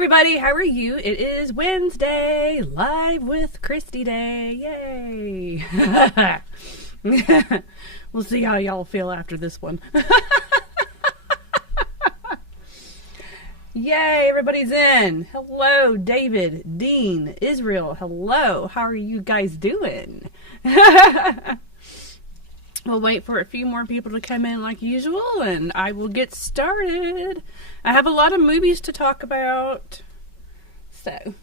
everybody, how are you? It is Wednesday, live with Kristy Day. Yay! We'll see how y'all feel after this one. Yay, everybody's in. Hello, David, Dean, Israel. Hello, how are you guys doing? We'll wait for a few more people to come in like usual, and I will get started. I have a lot of movies to talk about. So.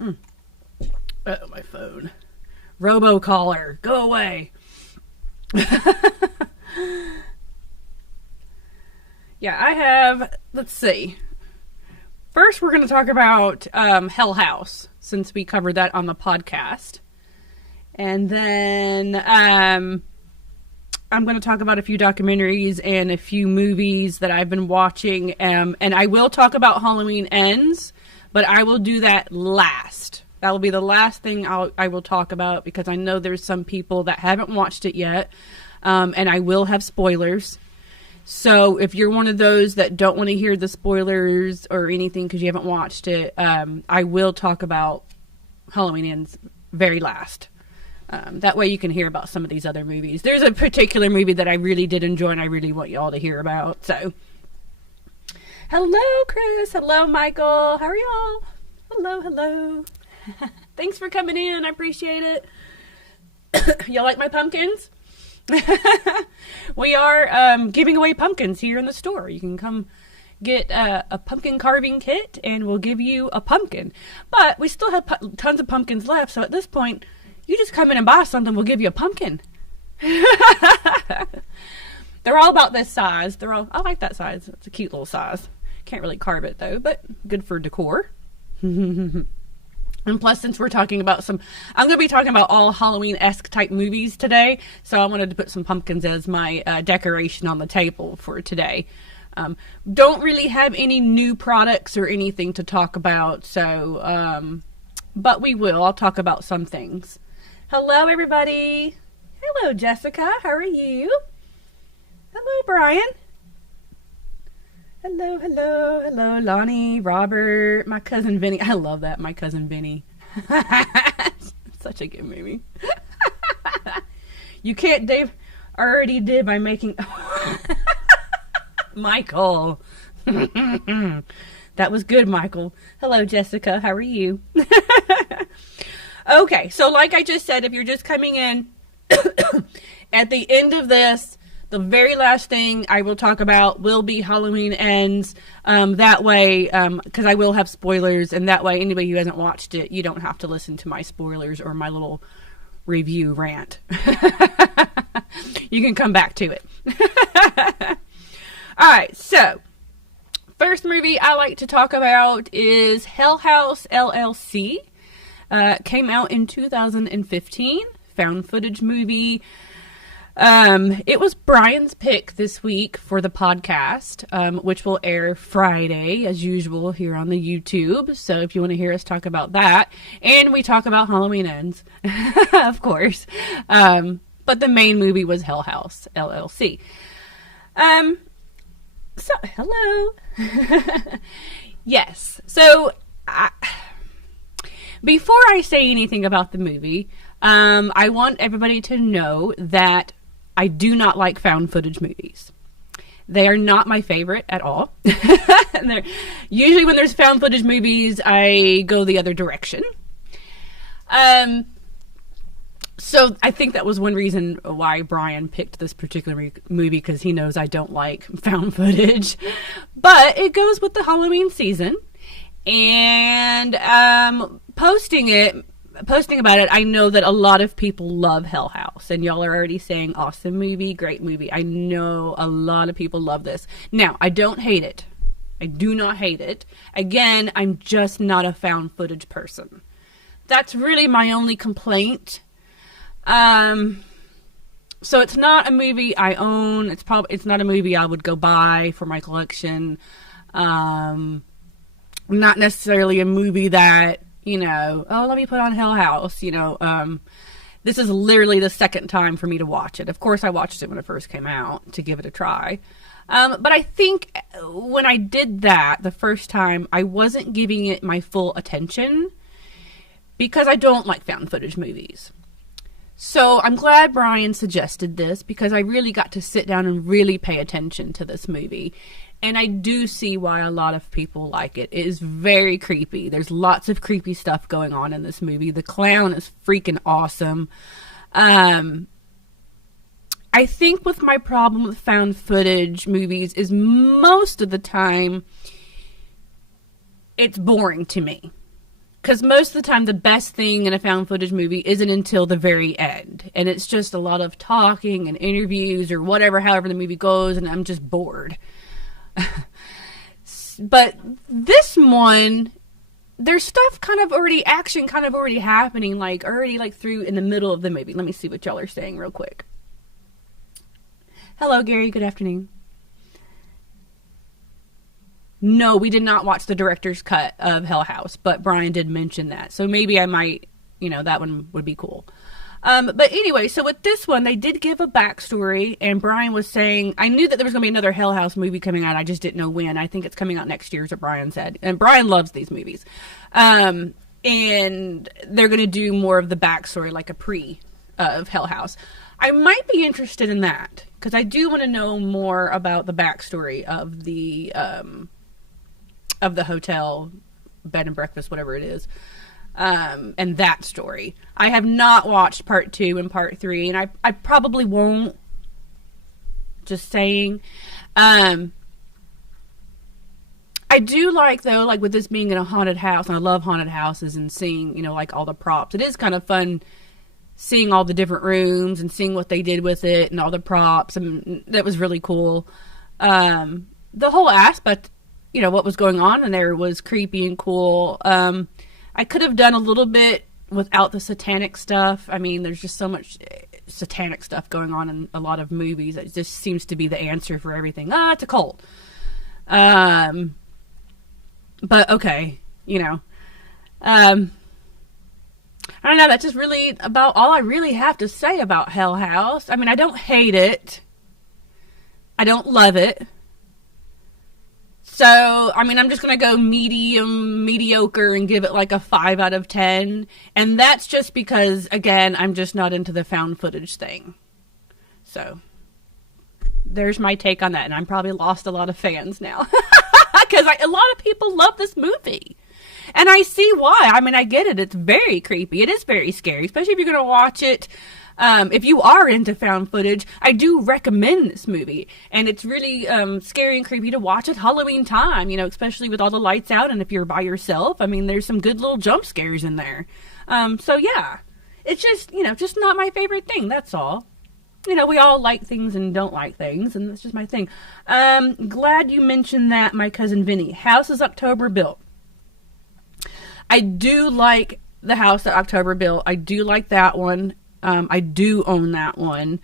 Oh, my phone. Robocaller, go away. Yeah, I have, let's see. First, we're going to talk about Hell House, since we covered that on the podcast. And then I'm going to talk about a few documentaries and a few movies that I've been watching. And I will talk about Halloween Ends, but I will do that last. That will be the last thing I will talk about, because I know there's some people that haven't watched it yet. And I will have spoilers. So if you're one of those that don't want to hear the spoilers or anything because you haven't watched it, I will talk about Halloween Ends very last. That way you can hear about some of these other movies. There's a particular movie that I really did enjoy and I really want y'all to hear about. So, hello, Chris. Hello, Michael. How are y'all? Hello. Thanks for coming in. I appreciate it. Y'all like my pumpkins? We are giving away pumpkins here in the store. You can come get a pumpkin carving kit and we'll give you a pumpkin. But we still have tons of pumpkins left, so at this point, you just come in and buy something, we'll give you a pumpkin. They're all about this size. I like that size. It's a cute little size. Can't really carve it though, but good for decor. And plus, since we're talking about I'm going to be talking about all Halloween-esque type movies today, so I wanted to put some pumpkins as my decoration on the table for today. Don't really have any new products or anything to talk about, so, but we will. I'll talk about some things. Hello, everybody. Hello, Jessica. How are you? Hello, Brian. Hello, Lonnie, Robert, my cousin Vinny. I love that, my cousin Vinny. Such a good movie. You can't, Dave already did by making... Michael. That was good, Michael. Hello, Jessica. How are you? Okay, so like I just said, if you're just coming in, at the end of this, the very last thing I will talk about will be Halloween Ends. That way, because I will have spoilers, and that way anybody who hasn't watched it, you don't have to listen to my spoilers or my little review rant. You can come back to it. Alright, so, first movie I like to talk about is Hell House, LLC. Came out in 2015, found footage movie. It was Brian's pick this week for the podcast, which will air Friday, as usual, here on the YouTube. So if you want to hear us talk about that, and we talk about Halloween Ends, of course. But the main movie was Hell House, LLC. So, hello. Yes. So, before I say anything about the movie, I want everybody to know that I do not like found footage movies. They are not my favorite at all. Usually when there's found footage movies, I go the other direction. So I think that was one reason why Brian picked this particular movie, because he knows I don't like found footage. But it goes with the Halloween season. And posting about it, I know that a lot of people love Hell House, and y'all are already saying awesome movie, great movie. I know a lot of people love this. Now, I don't hate it. I do not hate it. Again, I'm just not a found footage person. That's really my only complaint. So it's not a movie I own. It's not a movie I would go buy for my collection. Not necessarily a movie that, let me put on Hell House, This is literally the second time for me to watch it. Of course, I watched it when it first came out to give it a try. But I think when I did that the first time, I wasn't giving it my full attention because I don't like found footage movies. So I'm glad Brian suggested this because I really got to sit down and really pay attention to this movie. And I do see why a lot of people like it. It is very creepy. There's lots of creepy stuff going on in this movie. The clown is freaking awesome. I think with my problem with found footage movies is most of the time it's boring to me. Because most of the time the best thing in a found footage movie isn't until the very end. And it's just a lot of talking and interviews or whatever, however the movie goes, and I'm just bored. But this one, there's stuff action kind of already happening, already through in the middle of the movie. Let me see what y'all are saying real quick. Hello, Gary. Good afternoon. No, we did not watch the director's cut of Hell House, but Brian did mention that. So maybe I might, that one would be cool. But anyway, so with this one, they did give a backstory, and Brian was saying, I knew that there was going to be another Hell House movie coming out. I just didn't know when. I think it's coming out next year, is what Brian said. And Brian loves these movies. And they're going to do more of the backstory, like a pre of Hell House. I might be interested in that, because I do want to know more about the backstory of the hotel, bed and breakfast, whatever it is. And that story. I have not watched part 2 and part 3, and I probably won't. Just saying. I do like, though, with this being in a haunted house, and I love haunted houses and seeing, all the props. It is kind of fun seeing all the different rooms and seeing what they did with it and all the props, and that was really cool. The whole aspect, what was going on in there was creepy and cool. I could have done a little bit without the satanic stuff. I mean, there's just so much satanic stuff going on in a lot of movies. It just seems to be the answer for everything. It's a cult. But okay, I don't know, that's just really about all I really have to say about Hell House. I mean, I don't hate it. I don't love it. So, I mean, I'm just going to go mediocre, and give it a 5 out of 10. And that's just because, again, I'm just not into the found footage thing. So, there's my take on that. And I'm probably lost a lot of fans now. Because a lot of people love this movie. And I see why. I mean, I get it. It's very creepy. It is very scary, especially if you're going to watch it. If you are into found footage, I do recommend this movie. And it's really scary and creepy to watch at Halloween time, especially with all the lights out. And if you're by yourself, I mean, there's some good little jump scares in there. So, yeah, it's just, just not my favorite thing. That's all. We all like things and don't like things. And that's just my thing. Glad you mentioned that, my cousin Vinny. House is October built. I do like the house that October built. I do like that one. I do own that one.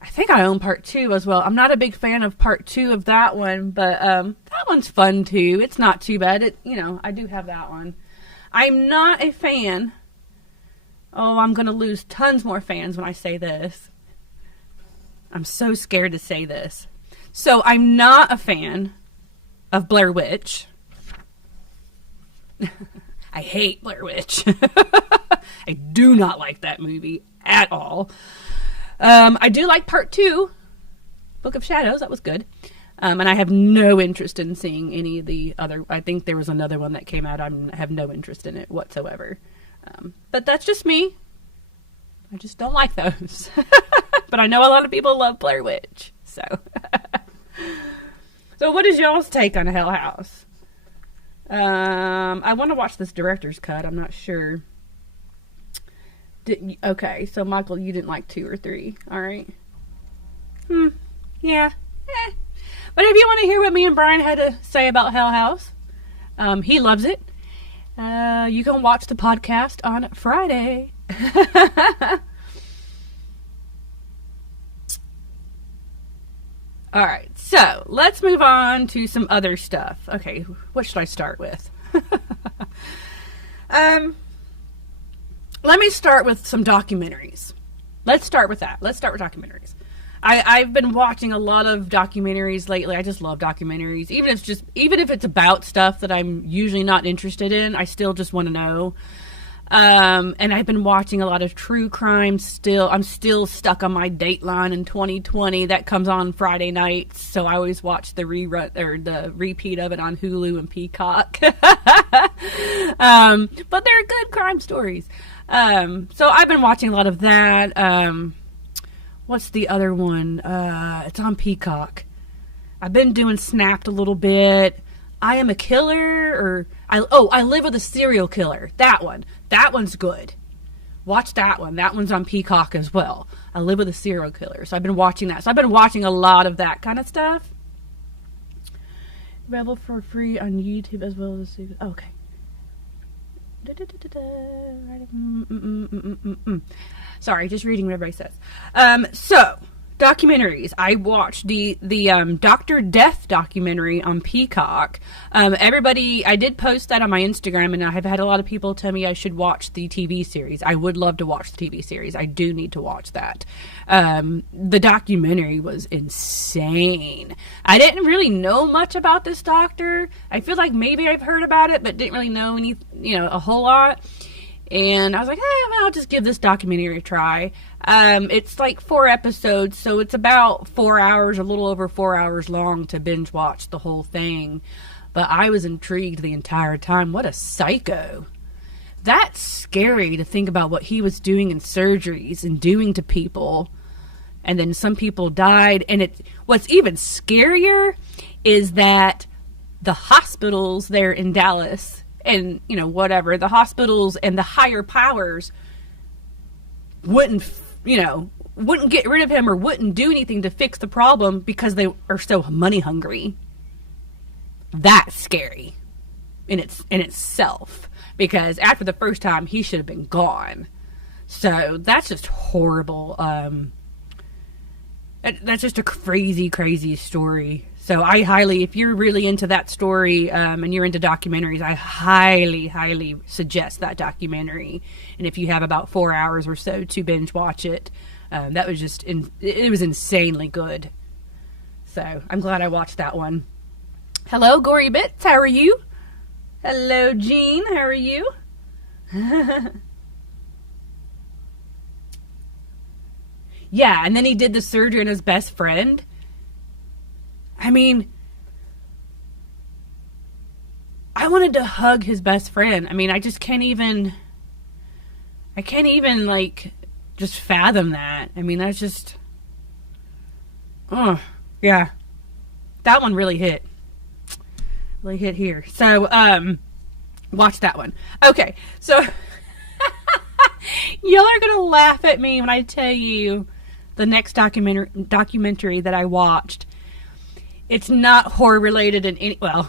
I think I own part 2 as well. I'm not a big fan of part 2 of that one, but that one's fun too. It's not too bad. I do have that one. I'm not a fan. Oh, I'm going to lose tons more fans when I say this. I'm so scared to say this. So I'm not a fan of Blair Witch. I hate Blair Witch. I do not like that movie at all. I do like part 2, Book of Shadows. That was good. And I have no interest in seeing any of the other. I think there was another one that came out. I have no interest in it whatsoever. But that's just me. I just don't like those. But I know a lot of people love Blair Witch. So, so what is y'all's take on Hell House? I want to watch this director's cut. I'm not sure. Okay, so Michael, you didn't like 2 or 3. All right. Yeah. But if you want to hear what me and Brian had to say about Hell House, he loves it. You can watch the podcast on Friday. All right, so let's move on to some other stuff. Okay, what should I start with? Let me start with some documentaries. Let's start with that. Let's start with documentaries. I've been watching a lot of documentaries lately. I just love documentaries. Even if it's about stuff that I'm usually not interested in, I still just want to know. And I've been watching a lot of true crime still. I'm still stuck on my Dateline in 2020 that comes on Friday nights. So I always watch the rerun or the repeat of it on Hulu and Peacock. But they're good crime stories. So I've been watching a lot of that. What's the other one? It's on Peacock. I've been doing Snapped a little bit. I Am a Killer, or I Live with a Serial Killer. That one. That one's good. Watch that one. That one's on Peacock as well. I Live with a Serial Killer. So I've been watching that. So I've been watching a lot of that kind of stuff. Available for free on YouTube as well as... Okay. Sorry, just reading what everybody says. So... documentaries. I watched the Dr. Death documentary on Peacock. I did post that on my Instagram, and I have had a lot of people tell me I should watch the TV series. I would love to watch the TV series. I do need to watch that. The documentary was insane. I didn't really know much about this doctor. I feel like maybe I've heard about it, but didn't really know a whole lot. And I was like, I'll just give this documentary a try. It's like 4 episodes, so it's about 4 hours, a little over 4 hours long to binge watch the whole thing. But I was intrigued the entire time. What a psycho. That's scary to think about what he was doing in surgeries and doing to people. And then some people died. And what's even scarier is that the hospitals there in Dallas... and, whatever, the hospitals and the higher powers wouldn't get rid of him or wouldn't do anything to fix the problem because they are so money hungry. That's scary in itself, because after the first time, he should have been gone. So that's just horrible. That's just a crazy, crazy story. So if you're really into that story, and you're into documentaries, I highly, highly suggest that documentary. And if you have about 4 hours or so to binge watch it, that was it was insanely good. So I'm glad I watched that one. Hello, Gory Bits. How are you? Hello, Jean. How are you? Yeah, and then he did the surgery on his best friend. I mean, I wanted to hug his best friend. I mean, I can't even just fathom that. I mean, that's just, oh, yeah. That one really hit. Really hit here. So, watch that one. Okay, so, y'all are going to laugh at me when I tell you the next documentary that I watched. It's not horror related in any... Well,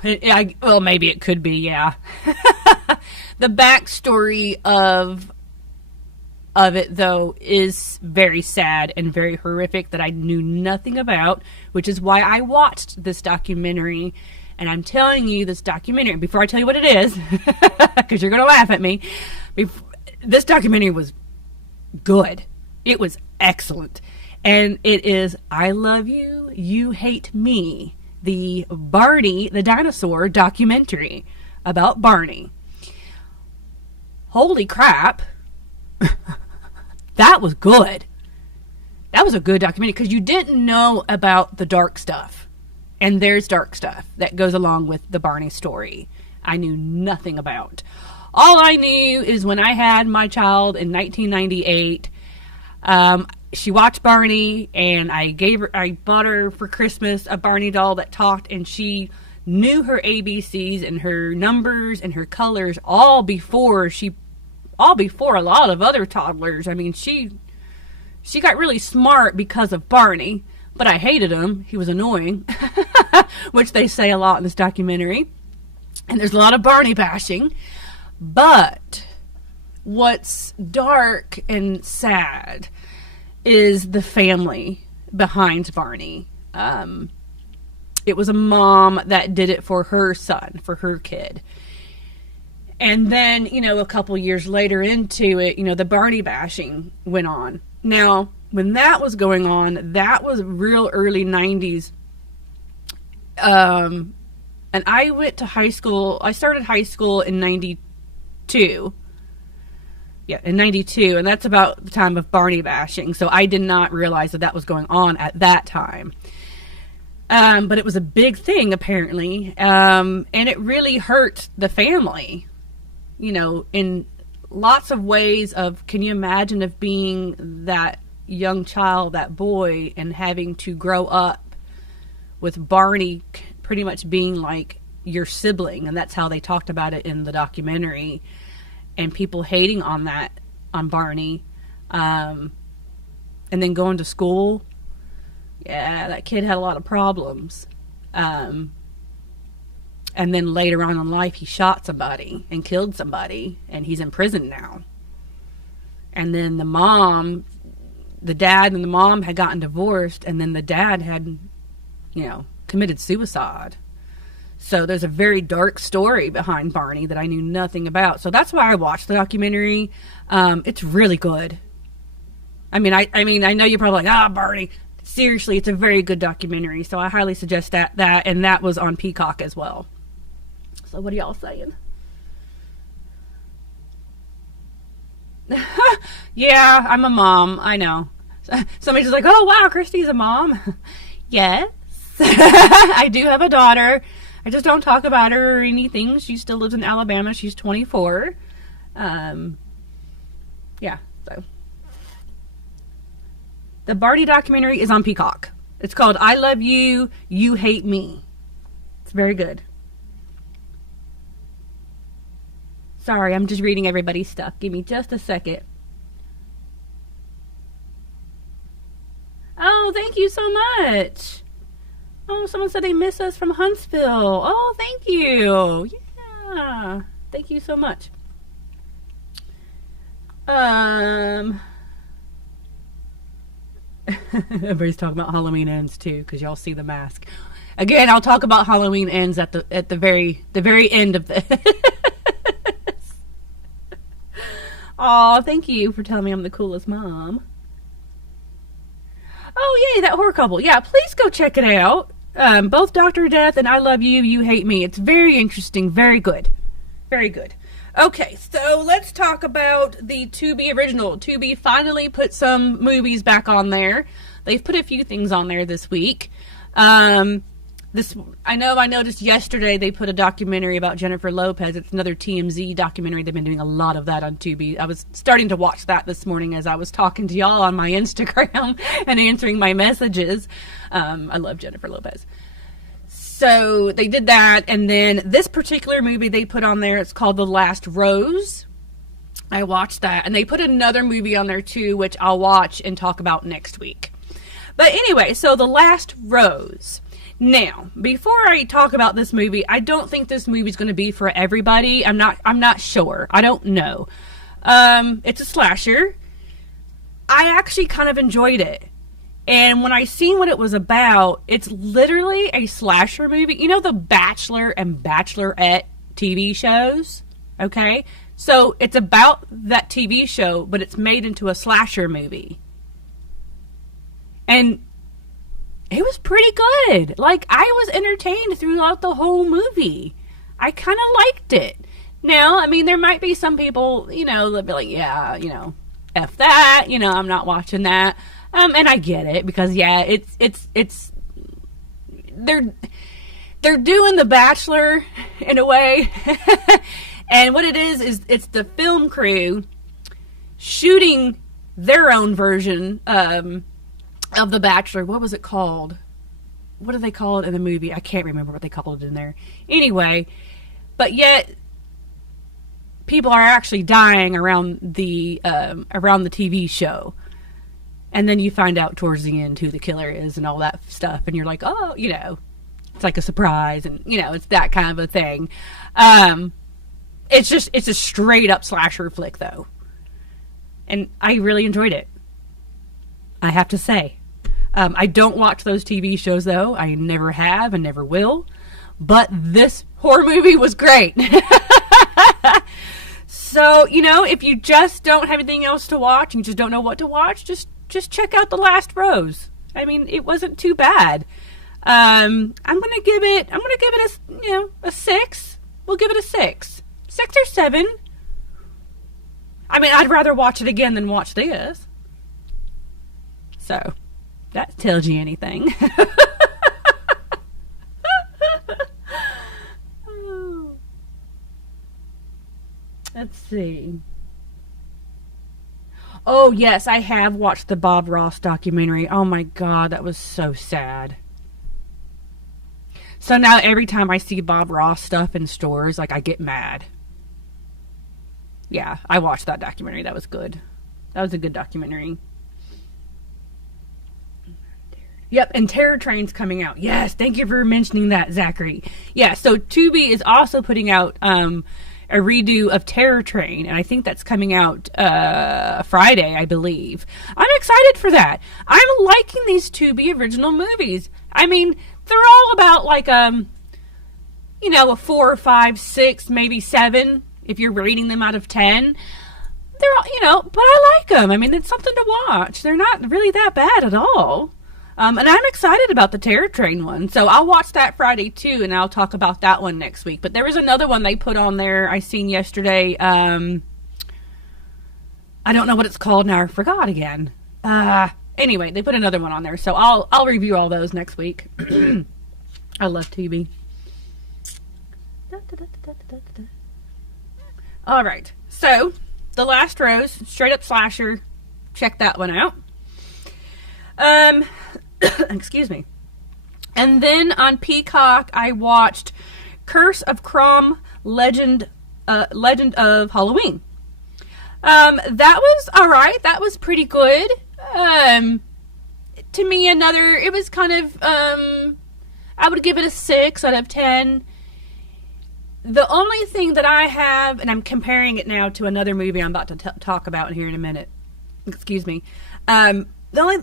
maybe it could be, yeah. The backstory of it, though, is very sad and very horrific that I knew nothing about, which is why I watched this documentary. And I'm telling you this documentary, before I tell you what it is, because you're going to laugh at me, this documentary was good. It was excellent. And it is I Love You, You Hate Me, the Barney the Dinosaur documentary about Barney. Holy crap. That was good. That was a good documentary because you didn't know about the dark stuff. And there's dark stuff that goes along with the Barney story. I knew nothing about. All I knew is when I had my child in 1998, she watched Barney, and I bought her for Christmas a Barney doll that talked, and she knew her ABCs and her numbers and her colors all before a lot of other toddlers. I mean, she got really smart because of Barney, but I hated him. He was annoying, which they say a lot in this documentary. And there's a lot of Barney bashing, but what's dark and sad is the family behind Barney. It was a mom that did it for her son, for her kid. And then, a couple years later into it, the Barney bashing went on. Now, when that was going on, that was real early 90s. And I went to high school. I started high school in 92. Yeah, in 92. And that's about the time of Barney bashing. So I did not realize that that was going on at that time. But it was a big thing, apparently. And it really hurt the family, you know, in lots of ways of, can you imagine of being that young child, that boy, and having to grow up with Barney pretty much being like your sibling. And that's how they talked about it in the documentary. And people hating on that, on Barney. And then going to school. Yeah, that kid had a lot of problems. And then later on in life, he shot somebody and killed somebody, and he's in prison now. And then the dad and the mom had gotten divorced, and then the dad had, you know, committed suicide. So there's a very dark story behind Barney that I knew nothing about. So that's why I watched the documentary. It's really good. I mean, I know you're probably like, Barney. Seriously, it's a very good documentary, so I highly suggest that, and that was on Peacock as well. So what are y'all saying? Yeah, I'm a mom, I know. Somebody's just like, oh wow, Kristy's a mom. Yes. I do have a daughter. I just don't talk about her or anything. She still lives in Alabama. She's 24. Yeah, so. The Barney documentary is on Peacock. It's called I Love You, You Hate Me. It's very good. Sorry, I'm just reading everybody's stuff. Give me just a second. Oh, thank you so much. Oh, someone said they miss us from Huntsville. Oh, thank you. Yeah. Thank you so much. Everybody's talking about Halloween Ends too, because y'all see the mask. Again, I'll talk about Halloween Ends at the very end of this. Aw, thank you for telling me I'm the coolest mom. Oh yay, that horror couple. Yeah, please go check it out. Both Dr. Death and I Love You, You Hate Me. It's very interesting, very good. Very good. Okay, so let's talk about the Tubi original. Tubi finally put some movies back on there. They've put a few things on there this week. I noticed yesterday they put a documentary about Jennifer Lopez. It's another TMZ documentary. They've been doing a lot of that on Tubi. I was starting to watch that this morning as I was talking to y'all on my Instagram and answering my messages. I love Jennifer Lopez. So they did that, and then this particular movie they put on there, it's called The Last Rose. I watched that, and they put another movie on there too, which I'll watch and talk about next week. But anyway, so The Last Rose. Now, before I talk about this movie, I don't think this movie is going to be for everybody. I'm not sure. I don't know. It's a slasher. I actually kind of enjoyed it. And when I seen what it was about, it's literally a slasher movie. You know the Bachelor and Bachelorette TV shows? Okay? So it's about that TV show, but it's made into a slasher movie. And it was pretty good. Like, I was entertained throughout the whole movie. I kind of liked it. Now, I mean, there might be some people, you know, that'll be like, yeah, you know, F that. You know, I'm not watching that. And I get it because, yeah, it's they're doing The Bachelor in a way. And what it is it's the film crew shooting their own version of The Bachelor. What was it called? What do they call it in the movie? I can't remember what they called it in there. Anyway, but yet people are actually dying around the TV show. And then you find out towards the end who the killer is and all that stuff. And you're like, oh, you know, it's like a surprise. And, you know, it's that kind of a thing. It's a straight up slasher flick, though. And I really enjoyed it. I have to say. I don't watch those TV shows, though. I never have and never will. But this horror movie was great. So, you know, if you just don't have anything else to watch and you just don't know what to watch, just check out The Last Rose. I mean, it wasn't too bad. I'm gonna give it a 6. We'll give it a 6. 6 or 7. I mean, I'd rather watch it again than watch this. So, that tells you anything. Let's see. Oh, yes, I have watched the Bob Ross documentary. Oh, my God, that was so sad. So now every time I see Bob Ross stuff in stores, like, I get mad. Yeah, I watched that documentary. That was good. That was a good documentary. Yep, and Terror Train's coming out. Yes, thank you for mentioning that, Zachary. Yeah, so Tubi is also putting out a redo of Terror Train, and I think that's coming out Friday, I believe. I'm excited for that. I'm liking these Tubi original movies. I mean, they're all about like a 4, 5, 6, maybe 7 if you're rating them out of 10. They're all, but I like them. I mean, it's something to watch. They're not really that bad at all. And I'm excited about the Terror Train one. So I'll watch that Friday too, and I'll talk about that one next week. But there was another one they put on there I seen yesterday. I don't know what it's called now. I forgot again. Anyway, they put another one on there. So I'll review all those next week. I love Tubi. All right. So, The Last Rose, straight up slasher. Check that one out. Excuse me. And then on Peacock, I watched Curse of Crom, Legend of Halloween. That was alright. That was pretty good. To me, it was kind of, I would give it a 6 out of 10. The only thing that I have, and I'm comparing it now to another movie I'm about to talk about here in a minute. Excuse me. The only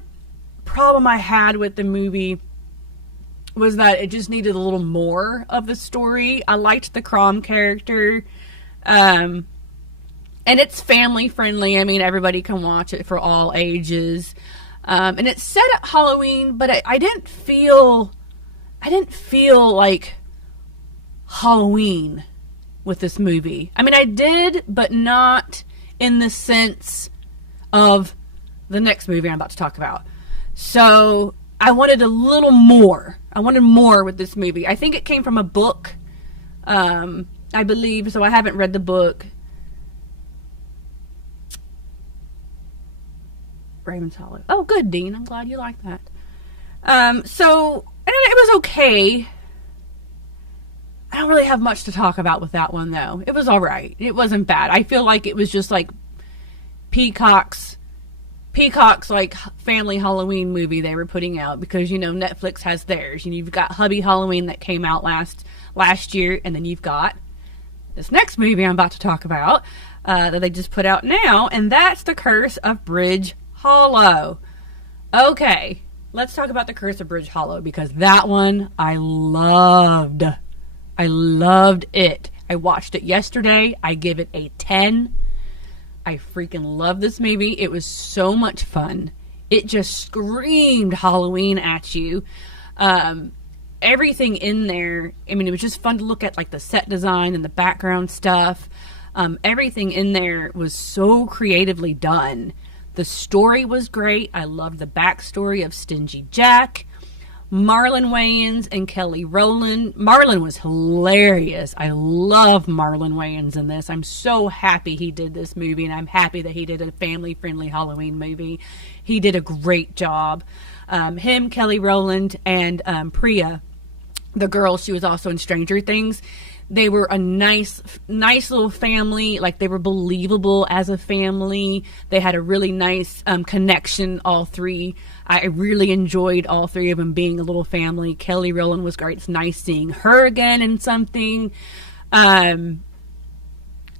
problem I had with the movie was that it just needed a little more of the story. I liked the Crom character. And it's family friendly. I mean, everybody can watch it for all ages. And it's set at Halloween, but I didn't feel like Halloween with this movie. I mean, I did, but not in the sense of the next movie I'm about to talk about. So I wanted a little more. I wanted more with this movie. I think it came from a book, I believe, so I haven't read the book. Raymond's Hollow. Oh, good, Dean. I'm glad you like that. And it was okay. I don't really have much to talk about with that one, though. It was all right. It wasn't bad. I feel like it was just like Peacock's like family Halloween movie they were putting out, because Netflix has theirs. You've got Hubby Halloween that came out last year, and then you've got this next movie I'm about to talk about that they just put out now, and that's The Curse of Bridge Hollow. Okay, let's talk about The Curse of Bridge Hollow, because that one I loved. I loved it. I watched it yesterday. I give it a 10. I freaking love this movie. It was so much fun. It just screamed Halloween at you. Everything in there, I mean, it was just fun to look at, like the set design and the background stuff. Everything in there was so creatively done. The story was great. I loved the backstory of Stingy Jack, Marlon Wayans, and Kelly Rowland. Marlon was hilarious. I love Marlon Wayans in this. I'm so happy he did this movie, and I'm happy that he did a family-friendly Halloween movie. He did a great job. Him, Kelly Rowland, and Priya, the girl, she was also in Stranger Things. They were a nice little family. Like, they were believable as a family. They had a really nice connection, all three. I really enjoyed all three of them being a little family. Kelly Rowland was great. It's nice seeing her again in something. I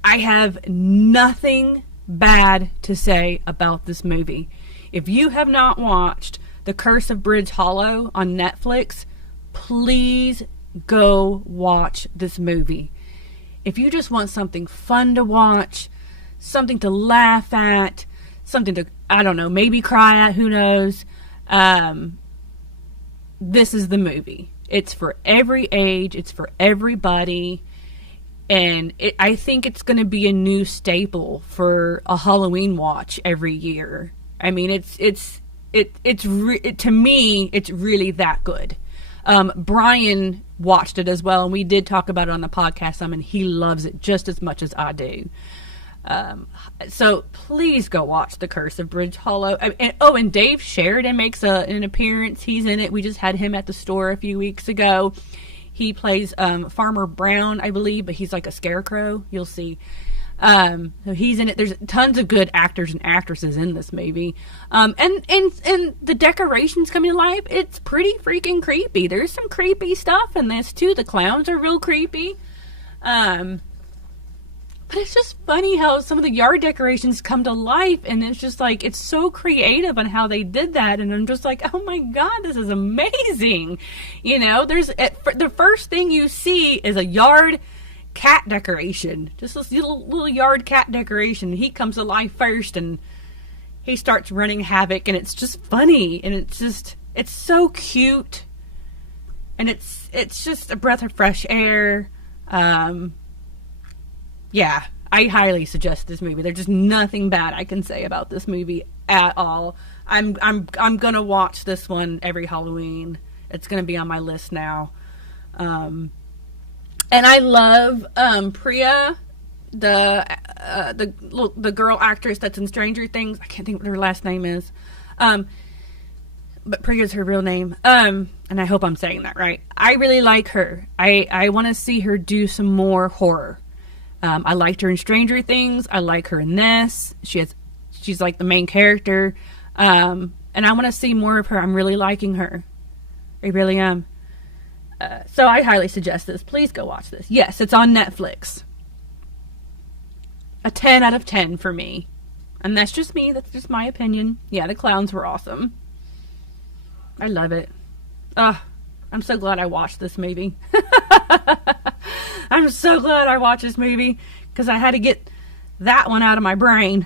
have nothing bad to say about this movie. If you have not watched The Curse of Bridge Hollow on Netflix, please go watch this movie. If you just want something fun to watch, something to laugh at, something to, I don't know, maybe cry at, who knows. This is the movie. It's for every age. It's for everybody. And I think it's going to be a new staple for a Halloween watch every year. I mean, to me, it's really that good. Brian watched it as well, and we did talk about it on the podcast some, and he loves it just as much as I do. So please go watch The Curse of Bridge Hollow. And Dave Sheridan makes an appearance. He's in it. We just had him at the store a few weeks ago. He plays Farmer Brown, I believe, but he's like a scarecrow. You'll see. So he's in it. There's tons of good actors and actresses in this movie. And the decorations coming to life, it's pretty freaking creepy. There's some creepy stuff in this too. The clowns are real creepy. But it's just funny how some of the yard decorations come to life, and it's just like, it's so creative on how they did that, and I'm just like, oh my god, this is amazing. You know, the first thing you see is a yard cat decoration, just this little yard cat decoration. He comes to life first, and he starts running havoc, and it's just funny, and it's so cute, and it's just a breath of fresh air. Yeah, I highly suggest this movie. There's just nothing bad I can say about this movie at all. I'm gonna watch this one every Halloween. It's gonna be on my list now. And I love Priya, the girl actress that's in Stranger Things. I can't think what her last name is. But Priya's her real name. And I hope I'm saying that right. I really like her. I want to see her do some more horror. I liked her in Stranger Things. I like her in this. She's like the main character. And I want to see more of her. I'm really liking her. I really am. So I highly suggest this. Please go watch this. Yes, it's on Netflix. A 10 out of 10 for me. And that's just me. That's just my opinion. Yeah, the clowns were awesome. I love it. I'm so glad I watched this movie. I'm so glad I watched this movie because I had to get that one out of my brain.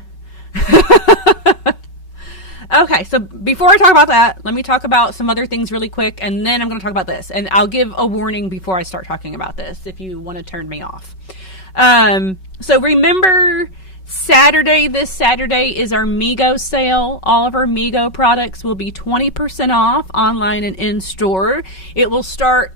Okay, so before I talk about that, let me talk about some other things really quick, and then I'm going to talk about this. And I'll give a warning before I start talking about this if you want to turn me off. So remember, this Saturday is our Migo sale. All of our Migo products will be 20% off online and in-store. It will start,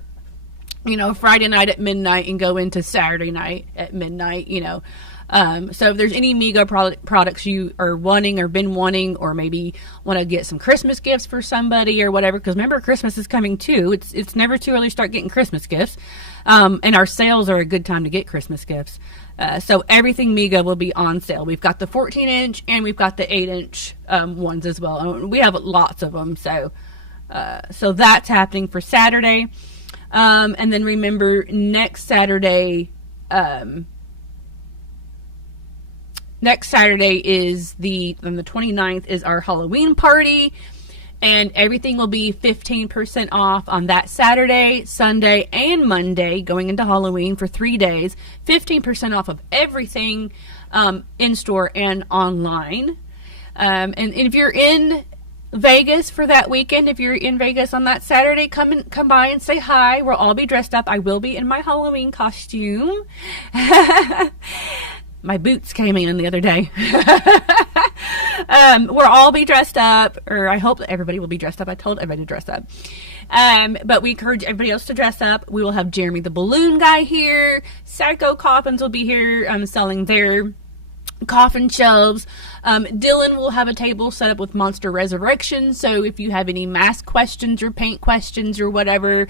Friday night at midnight and go into Saturday night at midnight, So if there's any Migo products you are wanting or been wanting, or maybe want to get some Christmas gifts for somebody or whatever, because remember, Christmas is coming too. It's never too early to start getting Christmas gifts. And our sales are a good time to get Christmas gifts. So everything Migo will be on sale. We've got the 14-inch and we've got the 8-inch ones as well. We have lots of them. So that's happening for Saturday. And then remember, next Saturday is on the 29th is our Halloween party, and everything will be 15% off on that Saturday, Sunday, and Monday going into Halloween for 3 days. 15% off of everything in store and online. And if you're in Vegas for that weekend, if you're in Vegas on that Saturday, come by and say hi. We'll all be dressed up. I will be in my Halloween costume. My boots came in the other day. We'll all be dressed up, or I hope that everybody will be dressed up. I told everybody to dress up. But we encourage everybody else to dress up. We will have Jeremy the Balloon Guy here. Psycho Coffins will be here selling their coffin shelves. Dylan will have a table set up with Monster Resurrection, so if you have any mask questions or paint questions or whatever,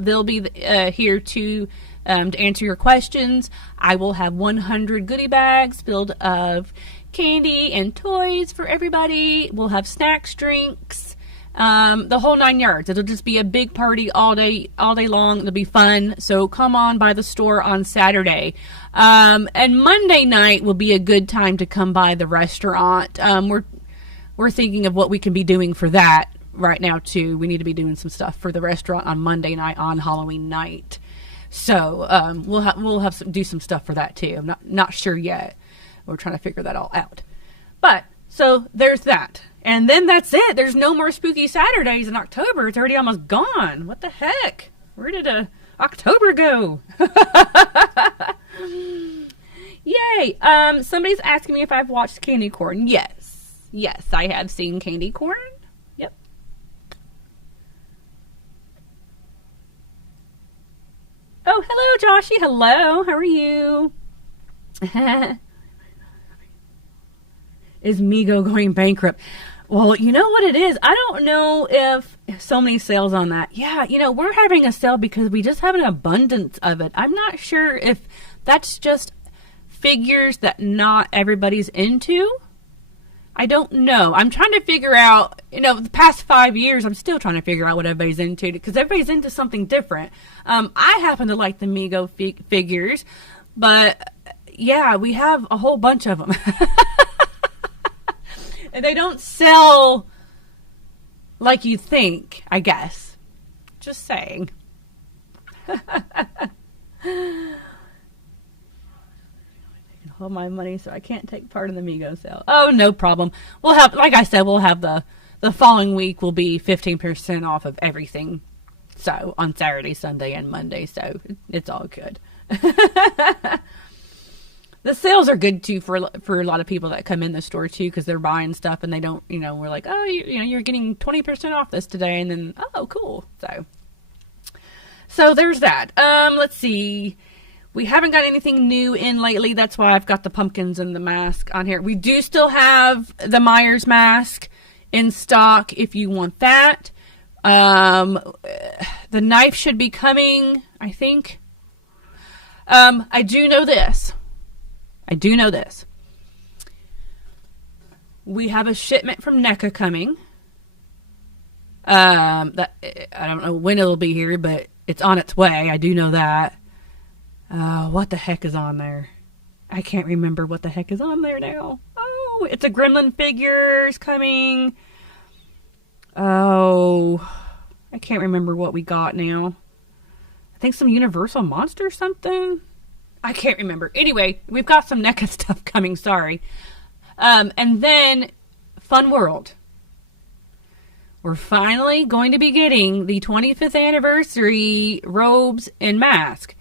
they'll be here to answer your questions. I will have 100 goodie bags filled of candy and toys for everybody. We'll have snacks, drinks, the whole 9 yards. It'll just be a big party all day long. It'll be fun. So come on by the store on Saturday. And Monday night will be a good time to come by the restaurant. We're thinking of what we can be doing for that right now too. We need to be doing some stuff for the restaurant on Monday night, on Halloween night. So we'll do some stuff for that too. I'm not sure yet, We're trying to figure that all out. But, so there's that. And then that's it. There's no more Spooky Saturdays in October. It's already almost gone. What the heck? Where did October go? Yay. Somebody's asking me if I've watched Candy Corn. Yes. Yes, I have seen Candy Corn. Yep. Oh, hello, Joshy. Hello. How are you? Is Mego going bankrupt? Well, you know what it is? I don't know if so many sales on that. Yeah, you know, we're having a sale because we just have an abundance of it. I'm not sure if that's just figures that not everybody's into. I don't know. I'm trying to figure out, you know, the past 5 years, I'm still trying to figure out what everybody's into because everybody's into something different. I happen to like the Mego figures, but yeah, we have a whole bunch of them. And they don't sell like you think, I guess. Just saying. Hold my money so I can't take part in the Mego sale. Oh, no problem. We'll have, like I said, we'll have the following week will be 15% off of everything. So on Saturday, Sunday, and Monday. So it's all good. The sales are good too for a lot of people that come in the store too, because they're buying stuff and they don't, you know, we're like, oh, you know, you're getting 20% off this today, and then oh, cool. So there's that. Let's see. We haven't got anything new in lately. That's why I've got the pumpkins and the mask on here. We do still have the Myers mask in stock if you want that. The knife should be coming, I think. I do know this. We have a shipment from NECA coming. That I don't know when it'll be here, but it's on its way. I do know that. What the heck is on there? I can't remember what the heck is on there now. Oh, it's a Gremlin figures coming. Oh, I can't remember what we got now. I think some Universal Monster something. I can't remember. Anyway, we've got some NECA stuff coming, sorry. And then Fun World. We're finally going to be getting the 25th anniversary robes and mask.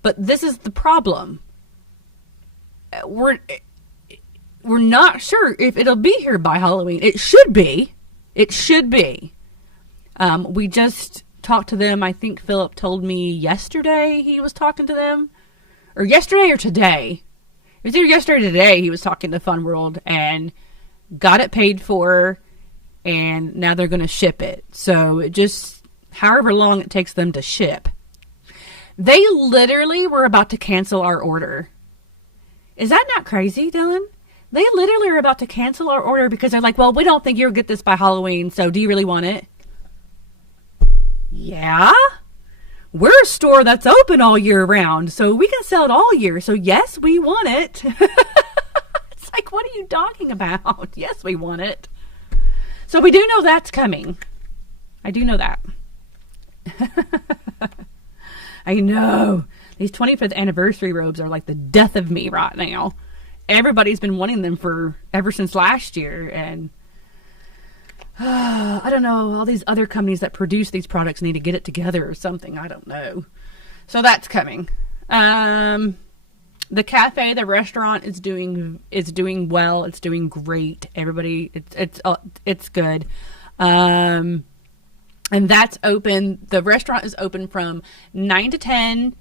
But this is the problem. We're not sure if it'll be here by Halloween. It should be. We just talked to them. I think Philip told me yesterday he was talking to them. Or yesterday or today. It was either yesterday or today he was talking to Fun World and got it paid for, and now they're going to ship it. So it just, however long it takes them to ship. They literally were about to cancel our order. Is that not crazy, Dylan? They literally were about to cancel our order because they're like, well, we don't think you'll get this by Halloween, so do you really want it? Yeah? We're a store that's open all year round, so we can sell it all year. So yes, we want it. It's like, what are you talking about? Yes, we want it. So we do know that's coming. I do know that. I know. These 25th anniversary robes are like the death of me right now. Everybody's been wanting them ever since last year, and I don't know, all these other companies that produce these products need to get it together or something. I don't know. So that's coming. The cafe, the restaurant is doing well. It's doing great. Everybody, it's good. And that's open. The restaurant is open from 9 to 10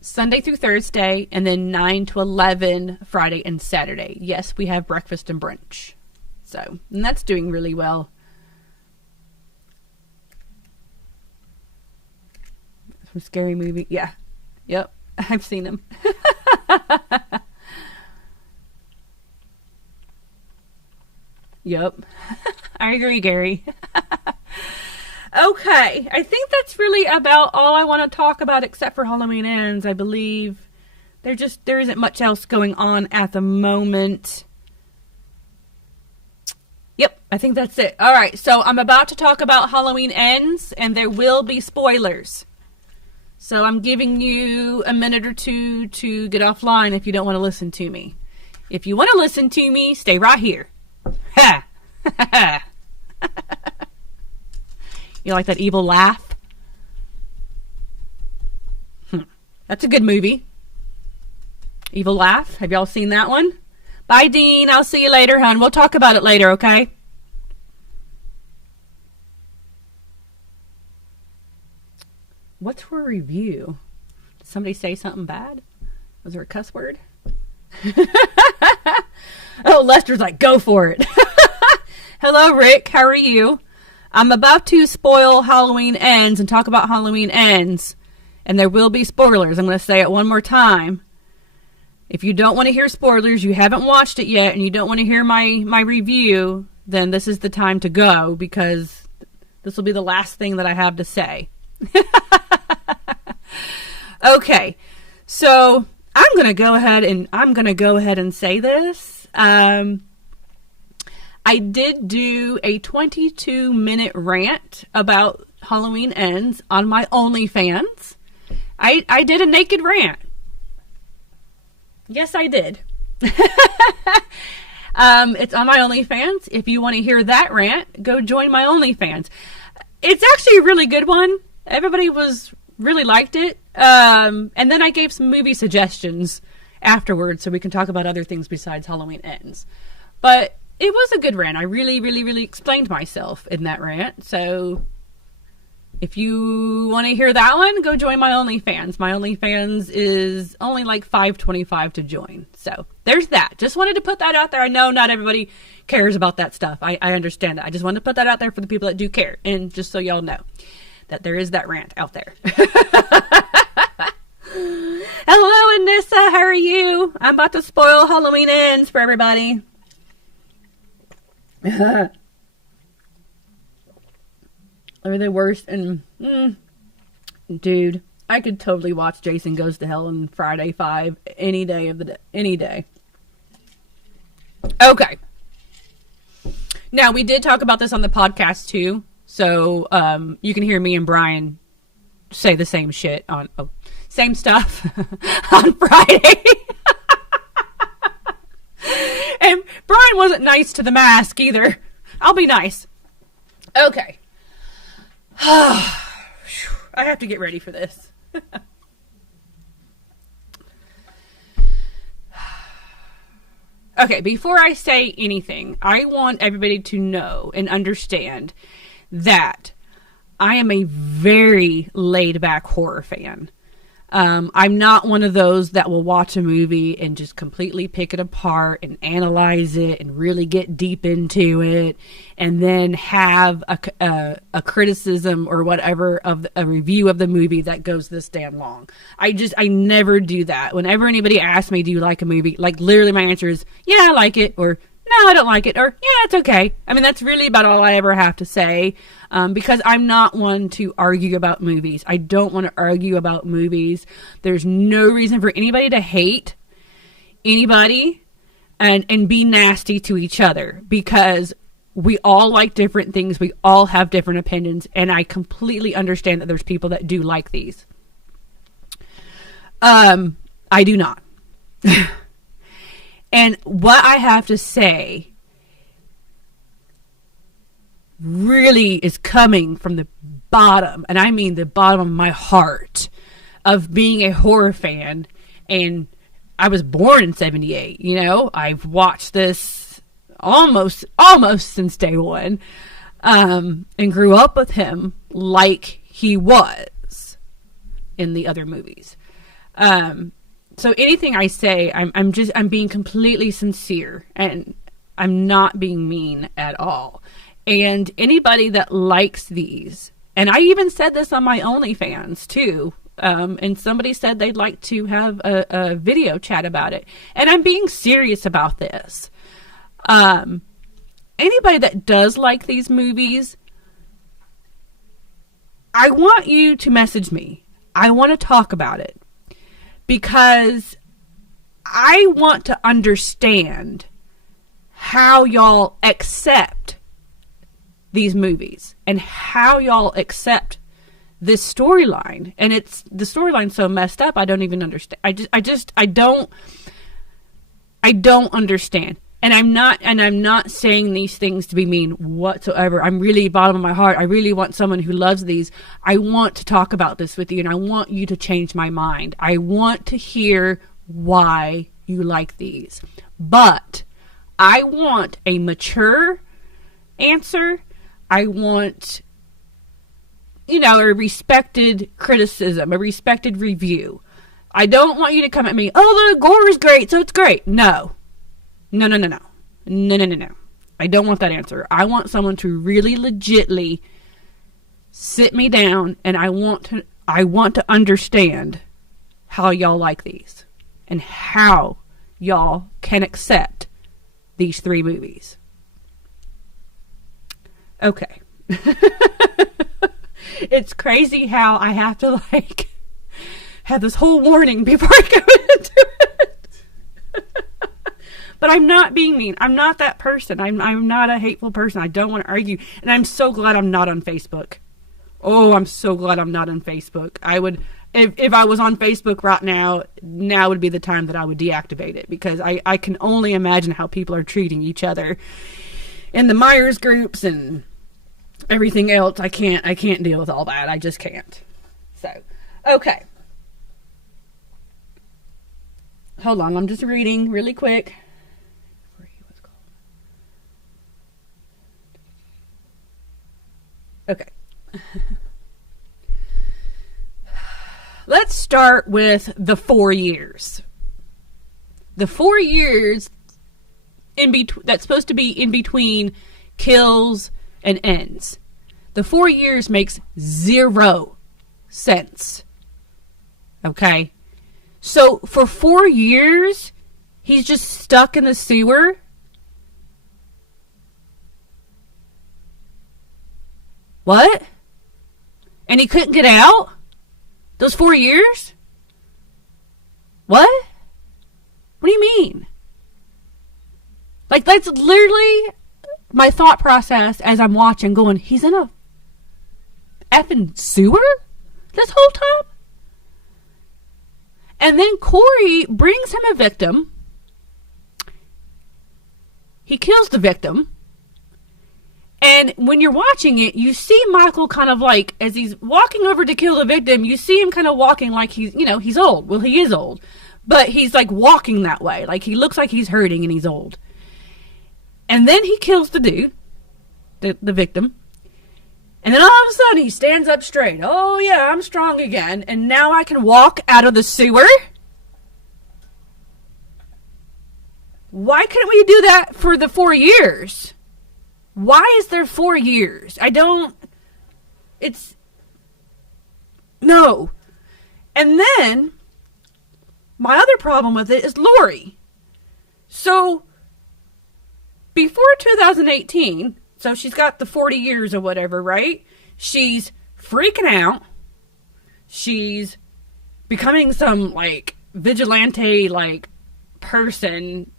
Sunday through Thursday, and then 9 to 11 Friday and Saturday. Yes, we have breakfast and brunch. So, and that's doing really well. Some scary movie. Yeah. Yep. I've seen them. Yep. I agree, Gary. Okay. I think that's really about all I want to talk about except for Halloween Ends, I believe. There isn't much else going on at the moment. Yep, I think that's it. All right, so I'm about to talk about Halloween Ends, and there will be spoilers. So I'm giving you a minute or two to get offline if you don't want to listen to me. If you want to listen to me, stay right here. Ha! You like that evil laugh? That's a good movie. Evil Laugh. Have y'all seen that one? Bye, Dean. I'll see you later, hon. We'll talk about it later, okay? What's for a review? Did somebody say something bad? Was there a cuss word? Oh, Lester's like, go for it. Hello, Rick. How are you? I'm about to spoil Halloween Ends and talk about Halloween Ends. And there will be spoilers. I'm going to say it one more time. If you don't want to hear spoilers, you haven't watched it yet, and you don't want to hear my review, then this is the time to go, because this will be the last thing that I have to say. Okay, so I'm going to go ahead and say this. I did do a 22-minute rant about Halloween Ends on my OnlyFans. I did a naked rant. Yes, I did. It's on my OnlyFans. If you want to hear that rant, go join my OnlyFans. It's actually a really good one. Everybody really liked it. And then I gave some movie suggestions afterwards so we can talk about other things besides Halloween Ends. But it was a good rant. I really, really, really explained myself in that rant. So if you want to hear that one, go join my OnlyFans. My OnlyFans is only like $5.25 to join. So there's that. Just wanted to put that out there. I know not everybody cares about that stuff. I understand that. I just wanted to put that out there for the people that do care. And just so y'all know that there is that rant out there. Hello, Anissa. How are you? I'm about to spoil Halloween Ends for everybody. Are they worse? And dude, I could totally watch Jason Goes to Hell and Friday 5 any day of the day. Any day. Okay. Now, we did talk about this on the podcast too. So, you can hear me and Brian say the same shit on, same stuff on Friday. And Brian wasn't nice to the mask either. I'll be nice. Okay. I have to get ready for this. Okay, before I say anything, I want everybody to know and understand that I am a very laid-back horror fan. I'm not one of those that will watch a movie and just completely pick it apart and analyze it and really get deep into it and then have a criticism or whatever of a review of the movie that goes this damn long. I never do that. Whenever anybody asks me, do you like a movie? Like, literally my answer is, yeah, I like it, or no, I don't like it, or yeah, it's okay. I mean, that's really about all I ever have to say, because I'm not one to argue about movies. I don't want to argue about movies. There's no reason for anybody to hate anybody and be nasty to each other, because we all like different things. We all have different opinions, and I completely understand that there's people that do like these. I do not. And what I have to say really is coming from the bottom, and I mean the bottom of my heart, of being a horror fan. And I was born in 78, you know? I've watched this almost since day one, and grew up with him like he was in the other movies. So anything I say, I'm being completely sincere, and I'm not being mean at all. And anybody that likes these, and I even said this on my OnlyFans too, and somebody said they'd like to have a video chat about it. And I'm being serious about this. Anybody that does like these movies, I want you to message me. I want to talk about it. Because I want to understand how y'all accept these movies and how y'all accept this storyline. And the storyline's so messed up, I don't even understand. I I don't understand. And I'm not saying these things to be mean whatsoever. I'm really, bottom of my heart, I really want someone who loves these. I want to talk about this with you, and I want you to change my mind. I want to hear why you like these. But I want a mature answer. I want, a respected criticism, a respected review. I don't want you to come at me, oh, the gore is great, so it's great. No. No. I don't want that answer. I want someone to really legitly sit me down, and I want to understand how y'all like these and how y'all can accept these 3 movies. Okay. It's crazy how I have to have this whole warning before I go into it. But I'm not being mean. I'm not that person. I'm not a hateful person. I don't want to argue. And I'm so glad I'm not on Facebook. Oh, I'm so glad I'm not on Facebook. I would, if I was on Facebook right now would be the time that I would deactivate it, because I can only imagine how people are treating each other in the Myers groups and everything else. I can't deal with all that. I just can't. So, okay. Hold on. I'm just reading really quick. Okay. Let's start with the 4 years. The 4 years that's supposed to be in between kills and ends. The 4 years makes 0 sense. Okay? So for 4 years, he's just stuck in the sewer. What? And he couldn't get out? Those 4 years? What? What do you mean? That's literally my thought process as I'm watching, going, he's in a effing sewer this whole time? And then Corey brings him a victim. He kills the victim. And when you're watching it, you see Michael kind of as he's walking over to kill the victim, you see him kind of walking like he's old. Well, he is old. But he's walking that way. He looks like he's hurting and he's old. And then he kills the dude, the victim. And then all of a sudden he stands up straight. Oh yeah, I'm strong again. And now I can walk out of the sewer? Why couldn't we do that for the 4 years? Why is there 4 years? No. And then, my other problem with it is Lori. So, before 2018, so she's got the 40 years or whatever, right? She's freaking out. She's becoming some, vigilante, person,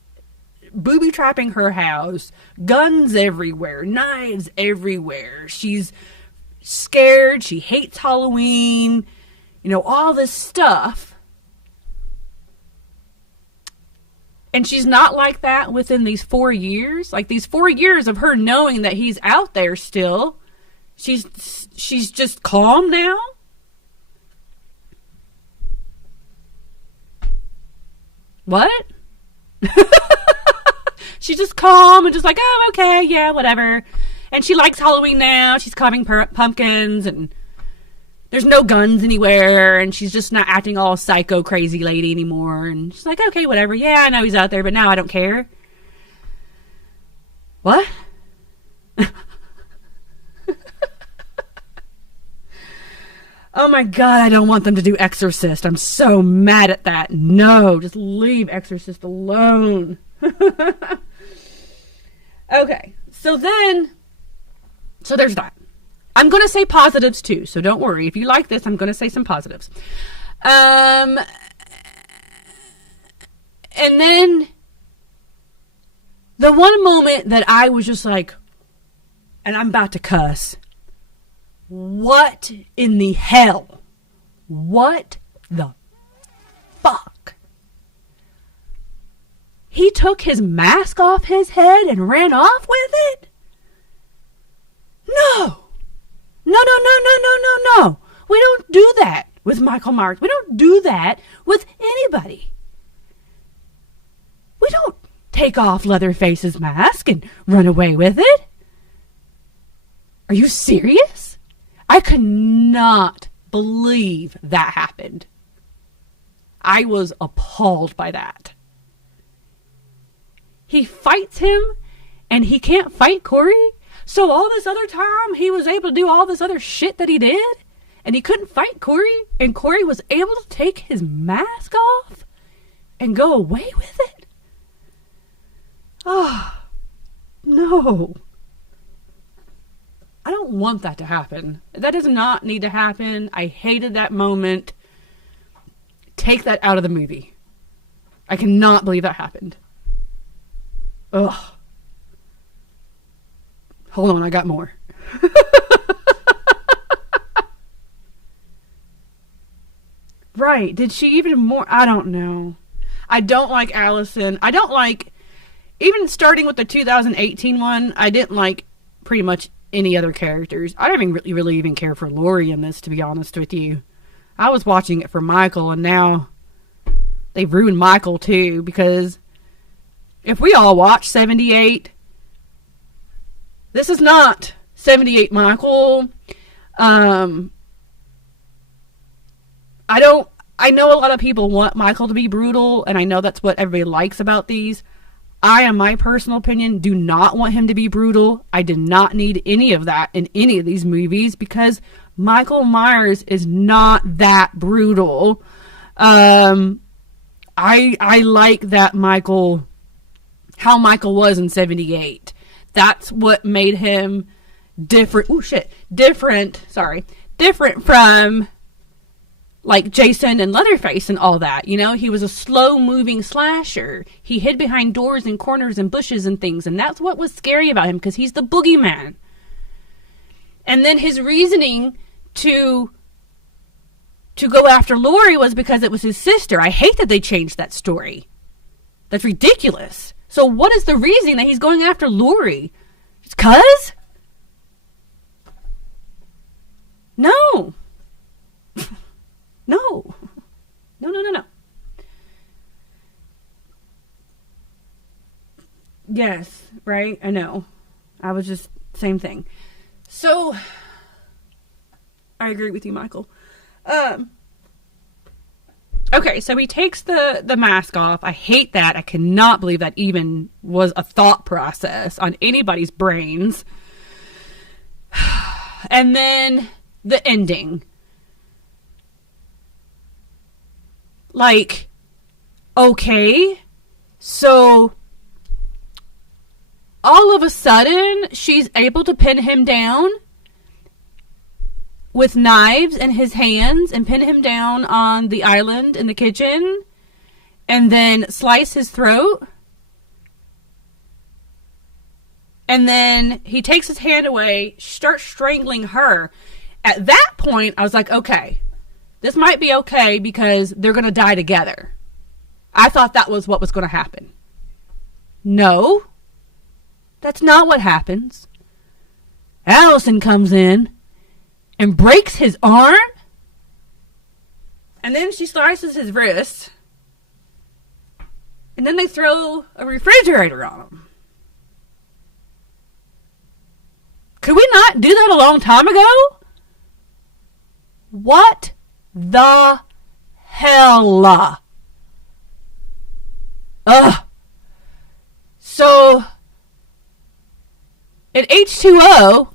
booby-trapping her house, guns everywhere, knives everywhere. She's scared. She hates Halloween. All this stuff. And she's not like that within these 4 years. These 4 years of her knowing that he's out there still. She's just calm now. What? She's just calm and just oh, okay, yeah, whatever. And she likes Halloween now. She's carving pumpkins, and there's no guns anywhere, and she's just not acting all psycho crazy lady anymore. And she's okay, whatever. Yeah, I know he's out there, but now I don't care. What? Oh my God, I don't want them to do Exorcist. I'm so mad at that. No, just leave Exorcist alone. Okay, so there's that. I'm going to say positives too, so don't worry. If you like this, I'm going to say some positives. And then the one moment that I was just and I'm about to cuss. What in the hell? What the fuck? he took his mask off his head and ran off with it? No. No. We don't do that with Michael Myers. We don't do that with anybody. We don't take off Leatherface's mask and run away with it. Are you serious? I could not believe that happened. I was appalled by that. He fights him and he can't fight Corey. So all this other time he was able to do all this other shit that he did and he couldn't fight Corey, and Corey was able to take his mask off and go away with it? Oh, no. I don't want that to happen. That does not need to happen. I hated that moment. Take that out of the movie. I cannot believe that happened. Ugh. Hold on, I got more. Right. Did she even more? I don't know. I don't like Allison. I don't like, even starting with the 2018 one, I didn't like pretty much any other characters. I don't even really even care for Laurie in this, to be honest with you. I was watching it for Michael, and now they've ruined Michael too, because if we all watch 78, this is not 78 Michael. I know a lot of people want Michael to be brutal, and I know that's what everybody likes about these. I, in my personal opinion, do not want him to be brutal. I did not need any of that in any of these movies, because Michael Myers is not that brutal. I like that Michael, how Michael was in 78. That's what made him different. Different from like Jason and Leatherface and all that. You know, he was a slow-moving slasher. He hid behind doors and corners and bushes and things, and that's what was scary about him, because he's the boogeyman. And then his reasoning to go after Laurie was because it was his sister. I hate that they changed that story. That's ridiculous. So what is the reasoning that he's going after Laurie? It's 'cause? No. No. Yes, right? I know. I was just, same thing. So, I agree with you, Michael. Okay, so he takes the mask off. I hate that. I cannot believe that even was a thought process on anybody's brains. And then the ending. Like, okay, so all of a sudden she's able to pin him down with knives in his hands and pin him down on the island in the kitchen and then slice his throat. And then he takes his hand away, starts strangling her. At that point, I was like, okay, this might be okay because they're going to die together. I thought that was what was going to happen. No, that's not what happens. Allison comes in and breaks his arm, and then she slices his wrist, and then they throw a refrigerator on him. Could we not do that a long time ago? What the hell? So, in H2O,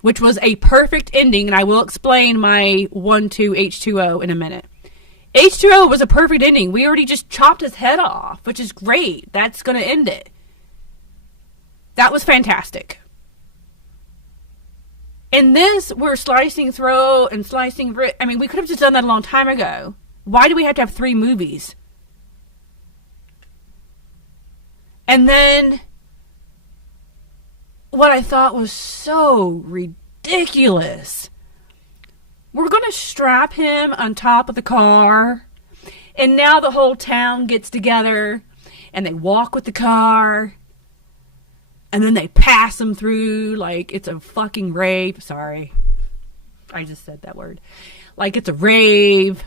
which was a perfect ending, and I will explain my 1-2 H2O in a minute. H2O was a perfect ending. We already just chopped his head off, which is great. That's going to end it. That was fantastic. In this, we're slicing throat and slicing wrist. I mean, we could have just done that a long time ago. Why do we have to have 3 movies? And then, what I thought was so ridiculous. We're going to strap him on top of the car, and now the whole town gets together, and they walk with the car, and then they pass them through like it's a fucking rave. Sorry, I just said that word. Like it's a rave.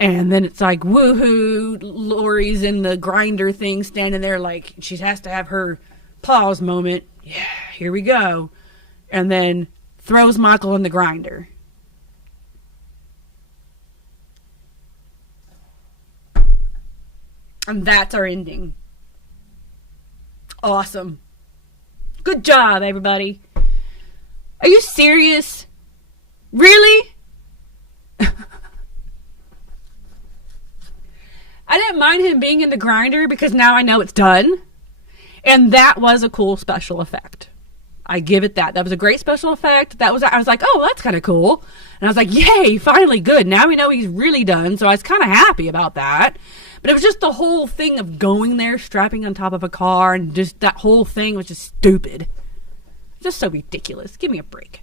And then it's like, woohoo, Lori's in the grinder thing, standing there like she has to have her pause moment. Yeah, here we go. And then throws Michael in the grinder. And that's our ending. Awesome. Good job, everybody. Are you serious? Really? I didn't mind him being in the grinder because now I know it's done. And that was a cool special effect. I give it that. That was a great special effect. I was like, oh, that's kind of cool. And I was like, yay, finally, good. Now we know he's really done. So I was kind of happy about that. But it was just the whole thing of going there, strapping on top of a car, and just that whole thing was just stupid. Just so ridiculous. Give me a break.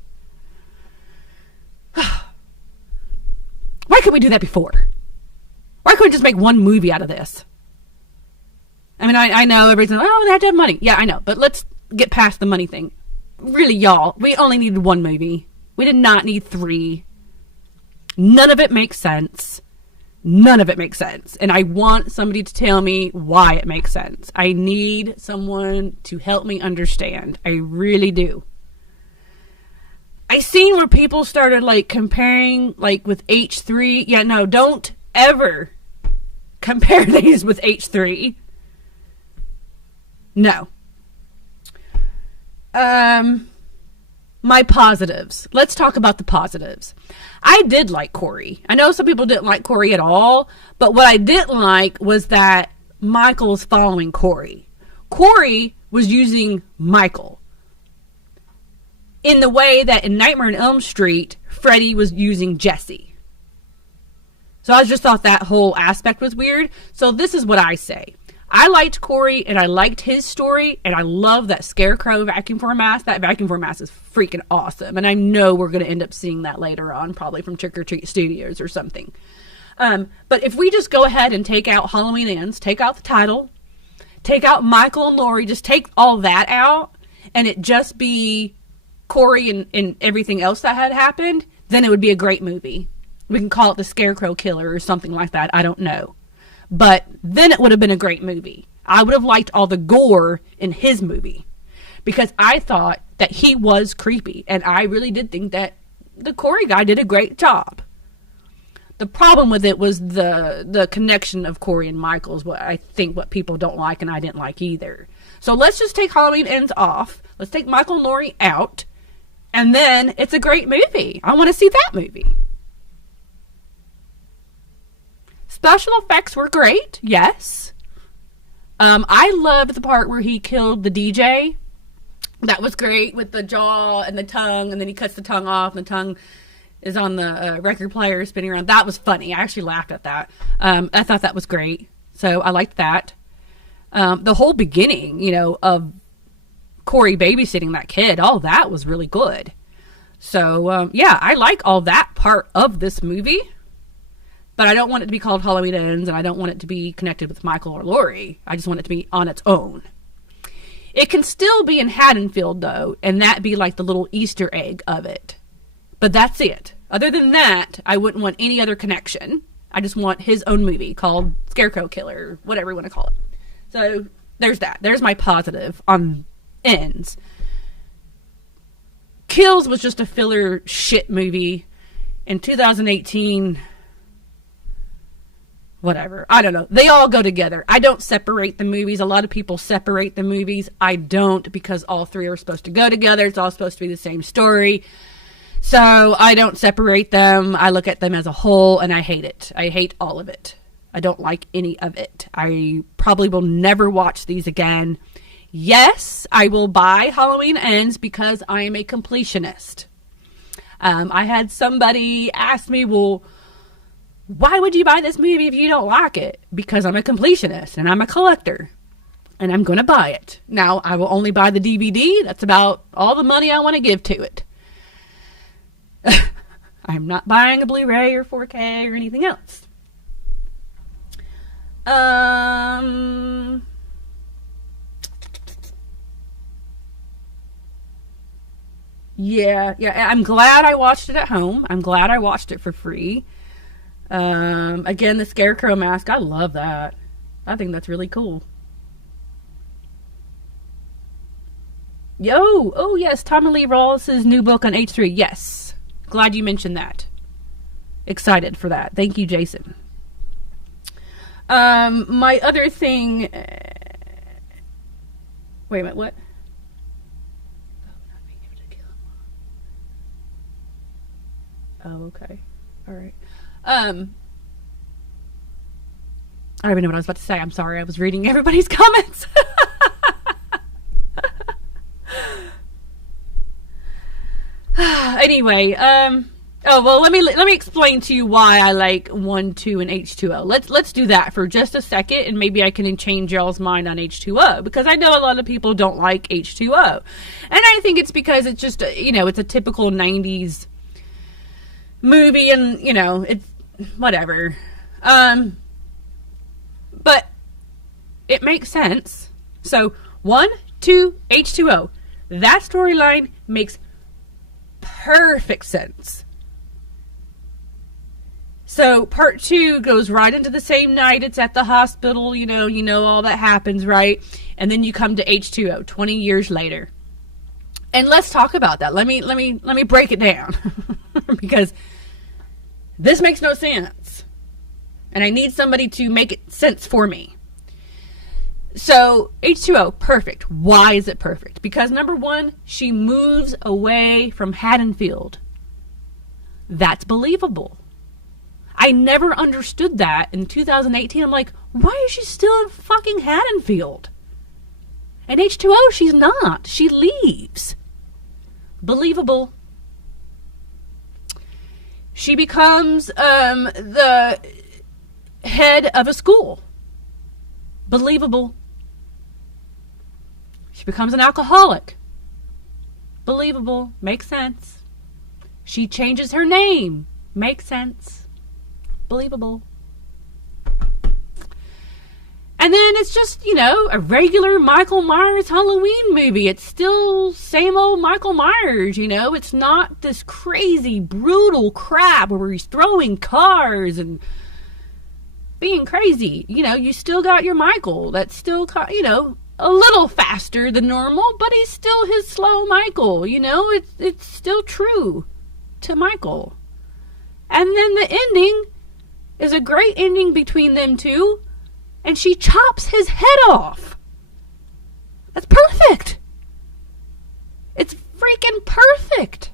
Why couldn't we do that before? Why couldn't we just make one movie out of this? I mean, I know everybody's like, oh, they have to have money. Yeah, I know. But let's get past the money thing. Really, y'all, we only needed one movie. We did not need 3. None of it makes sense. None of it makes sense. And I want somebody to tell me why it makes sense. I need someone to help me understand. I really do. I seen where people started like comparing like with H3. Yeah, no, don't ever compare these with H3. No. My positives. Let's talk about the positives. I did like Corey. I know some people didn't like Corey at all, but what I didn't like was that Michael's following Corey. Corey was using Michael in the way that in Nightmare on Elm Street, Freddy was using Jesse. So I just thought that whole aspect was weird. So this is what I say. I liked Corey, and I liked his story, and I love that Scarecrow vacuum form mask. That vacuum form mask is freaking awesome, and I know we're going to end up seeing that later on, probably from Trick or Treat Studios or something. But if we just go ahead and take out Halloween Ends, take out the title, take out Michael and Laurie, just take all that out, and it just be Corey and everything else that had happened, then it would be a great movie. We can call it The Scarecrow Killer or something like that. I don't know. But then it would have been a great movie. I would have liked all the gore in his movie. Because I thought that he was creepy. And I really did think that the Corey guy did a great job. The problem with it was the connection of Corey and Michael is what people don't like, and I didn't like either. So let's just take Halloween Ends off. Let's take Michael and Laurie out. And then it's a great movie. I want to see that movie. Special effects were great, yes. I loved the part where he killed the DJ. That was great with the jaw and the tongue, and then he cuts the tongue off, and the tongue is on the record player spinning around. That was funny. I actually laughed at that. I thought that was great. So I liked that. The whole beginning, of Corey babysitting that kid, all that was really good. So, yeah, I like all that part of this movie. But I don't want it to be called Halloween Ends, and I don't want it to be connected with Michael or Laurie. I just want it to be on its own. It can still be in Haddonfield, though, and that be like the little Easter egg of it. But that's it. Other than that, I wouldn't want any other connection. I just want his own movie called Scarecrow Killer, whatever you want to call it. So there's that. There's my positive on Ends. Kills was just a filler shit movie. In 2018... whatever. I don't know. They all go together. I don't separate the movies. A lot of people separate the movies. I don't, because all 3 are supposed to go together. It's all supposed to be the same story. So I don't separate them. I look at them as a whole, and I hate it. I hate all of it. I don't like any of it. I probably will never watch these again. Yes, I will buy Halloween Ends because I am a completionist. I had somebody ask me, well, why would you buy this movie if you don't like it? Because I'm a completionist and I'm a collector and I'm going to buy it. Now, I will only buy the DVD. That's about all the money I want to give to it. I'm not buying a Blu-ray or 4K or anything else. Yeah. I'm glad I watched it at home. I'm glad I watched it for free. Again, the Scarecrow mask. I love that. I think that's really cool. Oh yes, Tommy Lee Rawls's new book on H3. Yes. Glad you mentioned that. Excited for that. Thank you, Jason. My other thing... Wait a minute, what? Not being able to kill him. Oh, okay. Alright. I don't even know what I was about to say. I'm sorry. I was reading everybody's comments. Anyway, oh well, let me explain to you why I like 1, 2, and H2O. Let's do that for just a second, and maybe I can change y'all's mind on H2O, because I know a lot of people don't like H2O, and I think it's because it's just it's a typical 90s movie, and it's whatever. But it makes sense. So 1, 2, H2O. That storyline makes perfect sense. So part 2 goes right into the same night. It's at the hospital, you know all that happens, right? And then you come to H2O 20 years later. And let's talk about that. Let me break it down. Because this makes no sense. And I need somebody to make it sense for me. So, H2O, perfect. Why is it perfect? Because number 1, she moves away from Haddonfield. That's believable. I never understood that in 2018. I'm like, why is she still in fucking Haddonfield? And H2O, she's not. She leaves. Believable. She becomes the head of a school. Believable. She becomes an alcoholic. Believable. Makes sense. She changes her name. Makes sense. Believable. And then it's just, a regular Michael Myers Halloween movie. It's still same old Michael Myers, It's not this crazy, brutal crap where he's throwing cars and being crazy. You still got your Michael. That's still, a little faster than normal, but he's still his slow Michael. It's still true to Michael. And then the ending is a great ending between them two, and she chops his head off. That's perfect. It's freaking perfect.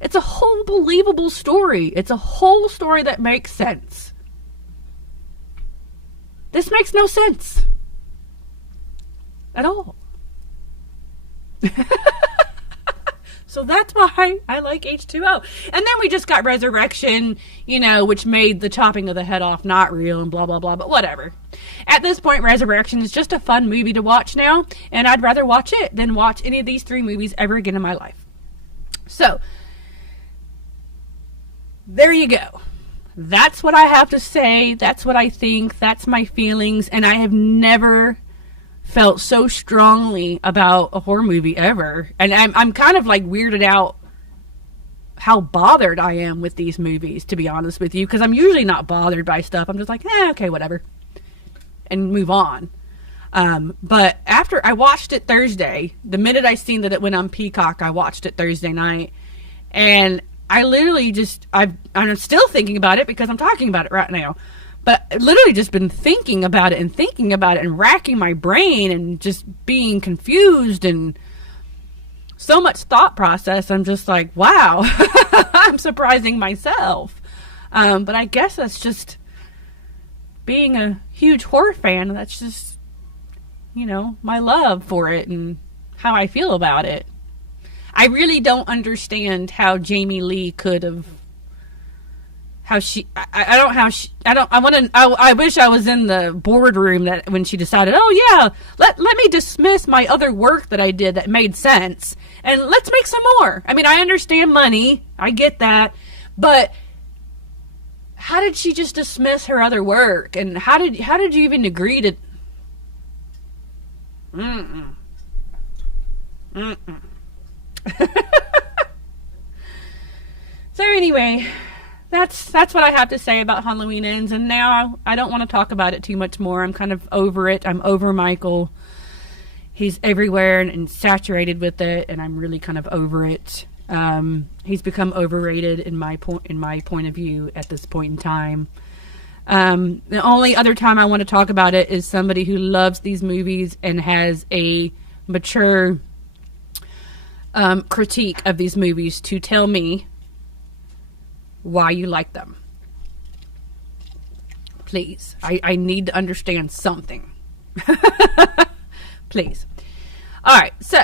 It's a whole believable story. It's a whole story that makes sense. This makes no sense. At all. So that's why I like H2O. And then we just got Resurrection, which made the chopping of the head off not real and blah, blah, blah. But whatever. At this point, Resurrection is just a fun movie to watch now. And I'd rather watch it than watch any of these 3 movies ever again in my life. So, there you go. That's what I have to say. That's what I think. That's my feelings. And I have never felt so strongly about a horror movie ever. And I'm kind of like weirded out how bothered I am with these movies, to be honest with you. Because I'm usually not bothered by stuff. I'm just like, okay, whatever. And move on. But after I watched it Thursday, the minute I seen that it went on Peacock, I watched it Thursday night. And I literally I'm still thinking about it because I'm talking about it right now. But I've literally just been thinking about it and racking my brain and just being confused and so much thought process. I'm just like, wow, I'm surprising myself. But I guess that's just being a huge horror fan. That's just, my love for it and how I feel about it. I really don't understand how Jamie Lee could have, I wish I was in the boardroom that when she decided, oh yeah, let me dismiss my other work that I did that made sense and let's make some more. I mean, I understand money. I get that. But how did she just dismiss her other work? And how did you even agree to... So anyway, that's what I have to say about Halloween Ends. And now I don't want to talk about it too much more. I'm kind of over it. I'm over Michael. He's everywhere and saturated with it, and I'm really kind of over it. He's become overrated in my point of view at this point in time. The only other time I want to talk about it is somebody who loves these movies and has a mature critique of these movies to tell me why you like them. Please. I need to understand something. Please. Alright, so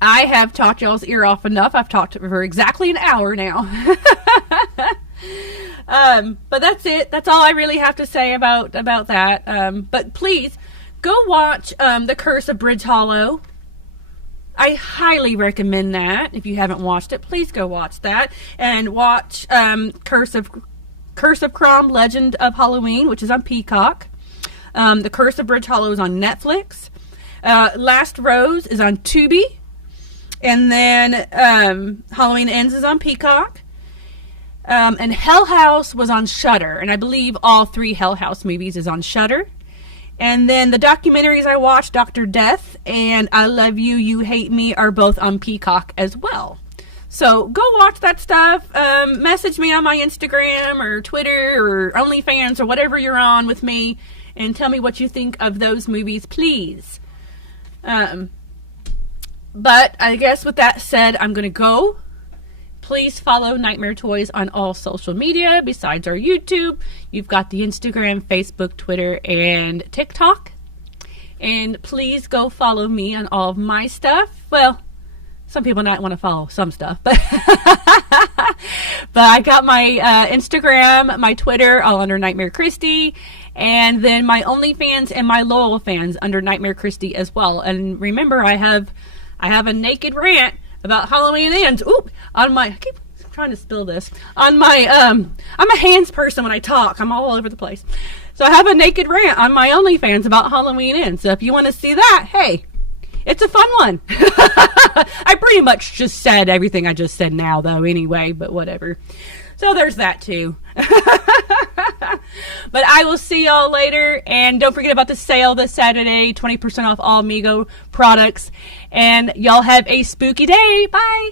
I have talked y'all's ear off enough. I've talked for exactly an hour now. But that's it. That's all I really have to say about that. But please, go watch The Curse of Bridge Hollow. I highly recommend that. If you haven't watched it, please go watch that. And watch Curse of Crom, Legend of Halloween, which is on Peacock. The Curse of Bridge Hollow is on Netflix. Last Rose is on Tubi. And then Halloween Ends is on Peacock. And Hell House was on Shudder. And I believe all 3 Hell House movies is on Shudder. And then the documentaries I watched, Dr. Death and I Love You, You Hate Me, are both on Peacock as well. So go watch that stuff. Message me on my Instagram or Twitter or OnlyFans or whatever you're on with me and tell me what you think of those movies, please. But I guess with that said, I'm going to go. Please follow Nightmare Toys on all social media besides our YouTube. You've got the Instagram, Facebook, Twitter, and TikTok. And please go follow me on all of my stuff. Well, some people might want to follow some stuff, but I got my Instagram, my Twitter, all under Nightmare Kristy, and then my OnlyFans and my Loyal Fans under Nightmare Kristy as well. And remember, I have a naked rant about Halloween Ends. Oop! I keep trying to spill this. On my, I'm a hands person when I talk. I'm all over the place. So I have a naked rant on my OnlyFans about Halloween Ends. So if you want to see that, hey, it's a fun one. I pretty much just said everything I just said now, though, anyway, but whatever. So there's that, too. But I will see y'all later. And don't forget about the sale this Saturday. 20% off all Migo products. And y'all have a spooky day. Bye.